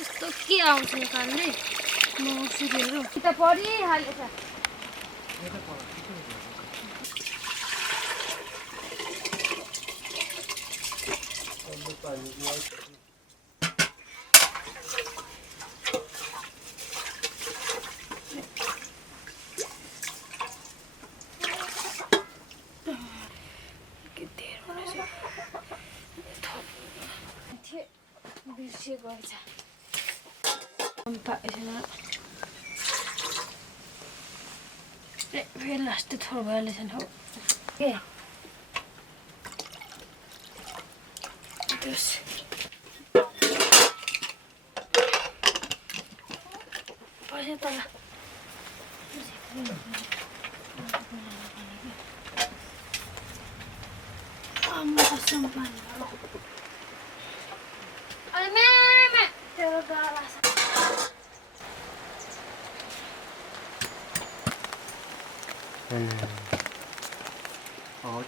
यस्तो के आउँछ कालले मौसुरीहरू त परिहालेछ बिर्सिएको फेरि लास्ट थोर भइहालेछ नि हौ के पैसा तल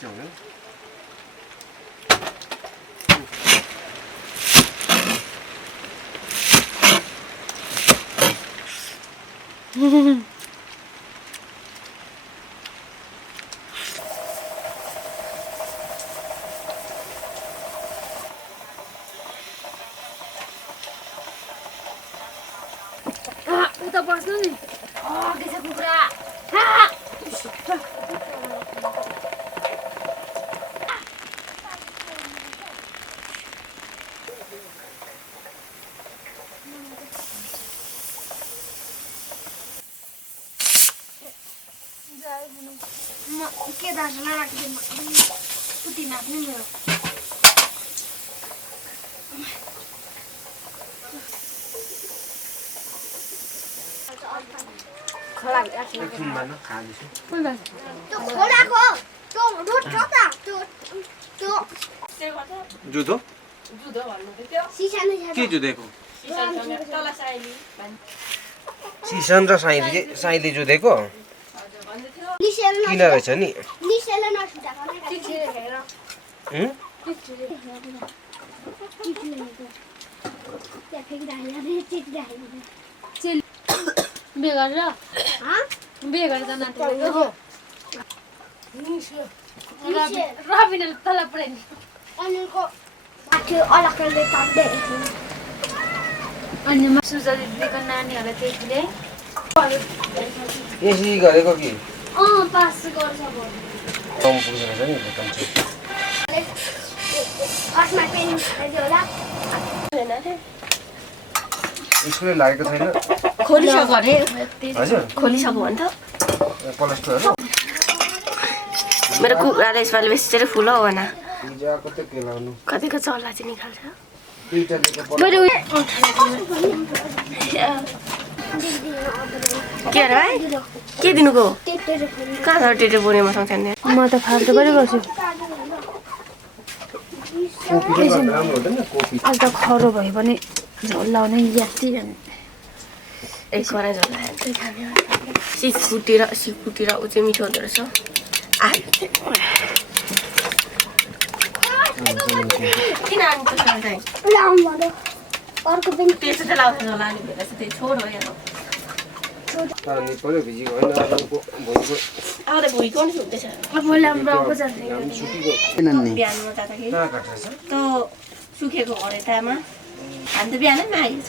chồng nữa. udah pas nih. Oh, kisah kubra. के दार्जिलिङ राखिदिनु उति नाप्ने मेरो खोला एकछिन भन खाँदैछु त्यो खोलाको त्यो रोड छ त त्यो जुधो जुधो भन्नु त्यो सिसानो के जुधेको तल साइली सिसन र साइली जुधेको किन रहेछ नि बेगर रबिनले तल पुऱ्याइनि अनि सुजले दिएको नानीहरूलाई त्यतिले यसरी गरेको कि पास गर्छ कम पुग्दो रहेछ नि भुटान स्कुलै लागेको छैन खोलिसक्यो अरे हजुर खोलिसक्यो भने त प्लस्टरहरू मेरो कुखुराले यसपालि बेसी चाहिँ फुल हो भन हिजोको त के लाउनु कतिको चल्ला चाहिँ निकाल्छ दुईटा दिएको मेरो के अरे भाइ के दिनुको कहाँ छ टेटे बोरीमा सँगै म त फाल्टो पनि गर्छु कोपी त राम्रो हुँदैन कोपी अहिले त खरो भए पनि झोल लाउने याति एक कराई झोल सिकुटी र ऊ चाहिँ मिठो हुँदो रहेछ किन अनि अर्को पनि त्यस्तो त लाउँछ झोल अनि भेट्छ त्यही छोड हो यहाँ पानी पऱ्यो भिजेको होइन अब त भुइँको नि सुक्दैछ राम्रो जान्छ बिहानमा जाँदाखेरि त्यो सुकेको हरेतामा हामी त बिहानै मागेको छ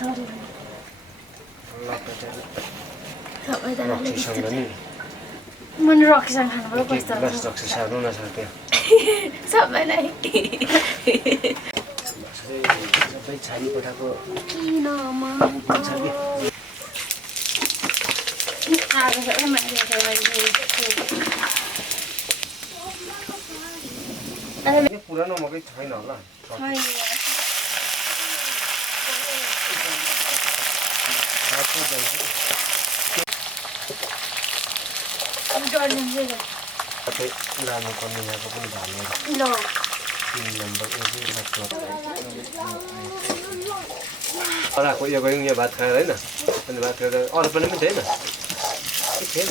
मैले रक्सीसँग खानु पर्यो सबैलाई छानी पठाएको किन पुरानो मकै छैन होला लानु पर्ने यहाँको पनि भानु 3 नम्बर अराको यो गयौँ यहाँ भात खाएर होइन अनि भात खाएर अरू पनि थिएन थिएन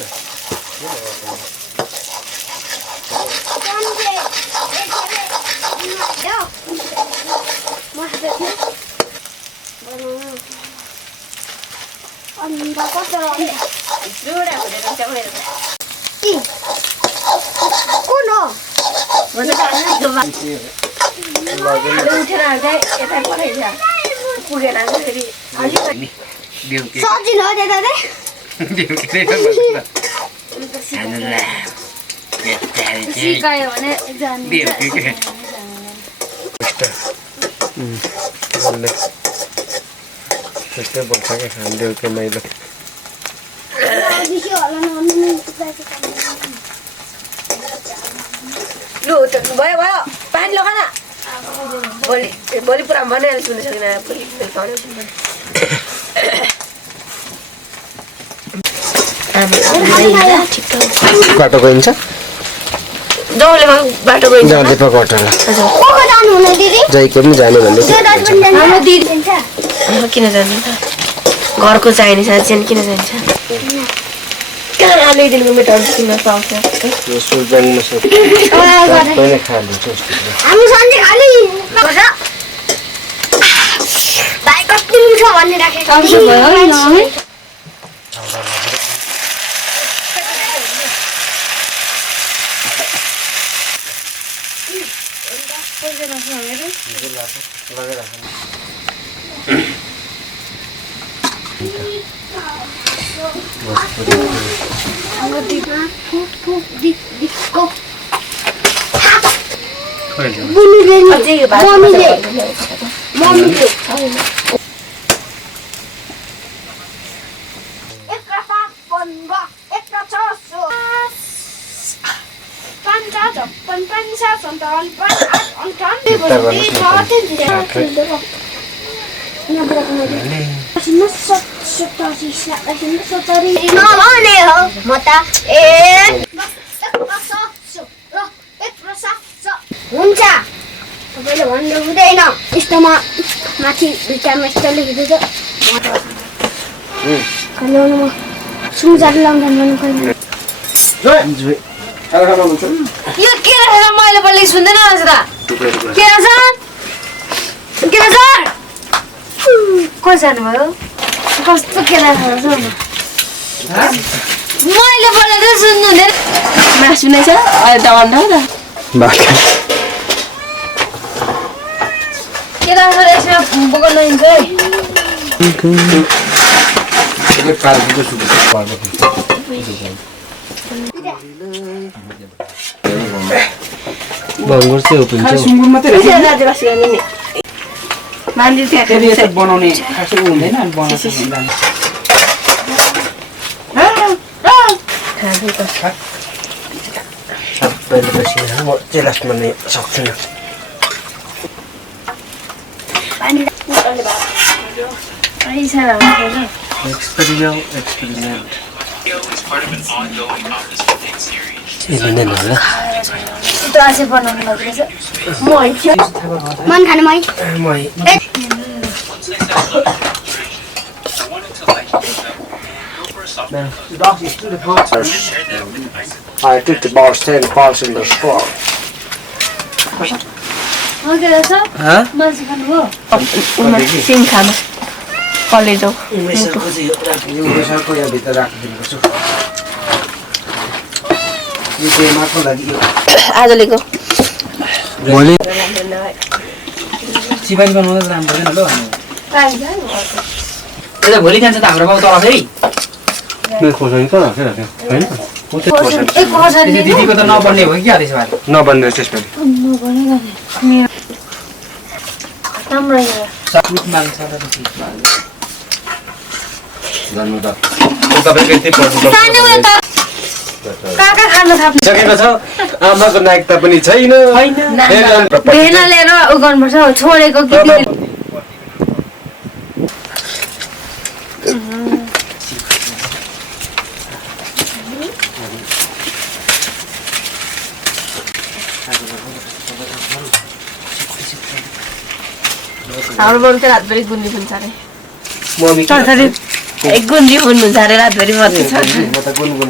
अन्त कस्तो रह्यो जोडा हुँदैन चाहिँ उयो कि कुन हो उठेर चाहिँ यता पठाइदियो पुगेर फेरि सजिलो हो त्यता सिकायो भने त्यस्तै बोल्छ क्या खानु के मैलो लु भयो भयो पानी लगा न भोलि पुरा बनाइहाल्छु सुन्नु सकिन बाटो गइन्छ जौलेमा बाटो गइन्छ जैके पनि जाने भन्दै किन जान्छ घरको चाहिने साँच्चै किन जान्छ कहाँ आलैदिनको मिठाई किन्न पाउँछ हुन्छ तपाईँले भन्नु हुँदैन यस्तोमा माथि भिटामा यस्तो लेखेको छ ल्याउनुमा सुजार लाउँदैन यो के राखेर मैले बोलेको सुन्दैन रहेछ त के रहेछ को जानुभयो कस्तो के राखेर मैले बोलेको सुन्नु हुँदैन मासु नै छ अहिले त अन्डा त के राखेर यसमा बोक्न नहिन्छ है भङ्गुर चाहिँ ओपन छ सुँगुर मात्रै रहेछ मान्दिर त्यहाँ बनाउने खासै हुँदैन अनि बनाउँछ सबैले बसी म चाहिँ लास्टमा नै सक्छु मन खानु मै I took the bar stand falls in the straw. SIM खानु कलेजो उमेशको यहाँ भित्र राखिदिएको छु यो बेमारको लागि आजलेको भोलि सिपाही बनाउँदा राम्रो छैन ल यता भोलि जान्छ त हाम्रो गाउँ तल फेरि खोर्सानी कहाँ राख्यो होइन दिदीको त नबन्ने हो कि आदेश भाइ नबन्ने त्यसपछि सकेको छ आमाको नायकता पनि छैन भेना लिएर उ गर्नुपर्छ छोडेको कि हाम्रो बरु चाहिँ रातभरि गुन्द्री हुन्छ अरे मम्मी गुन्द्री हुनुहुन्छ अरे रातभरि मात्रै छ म त गुनगुन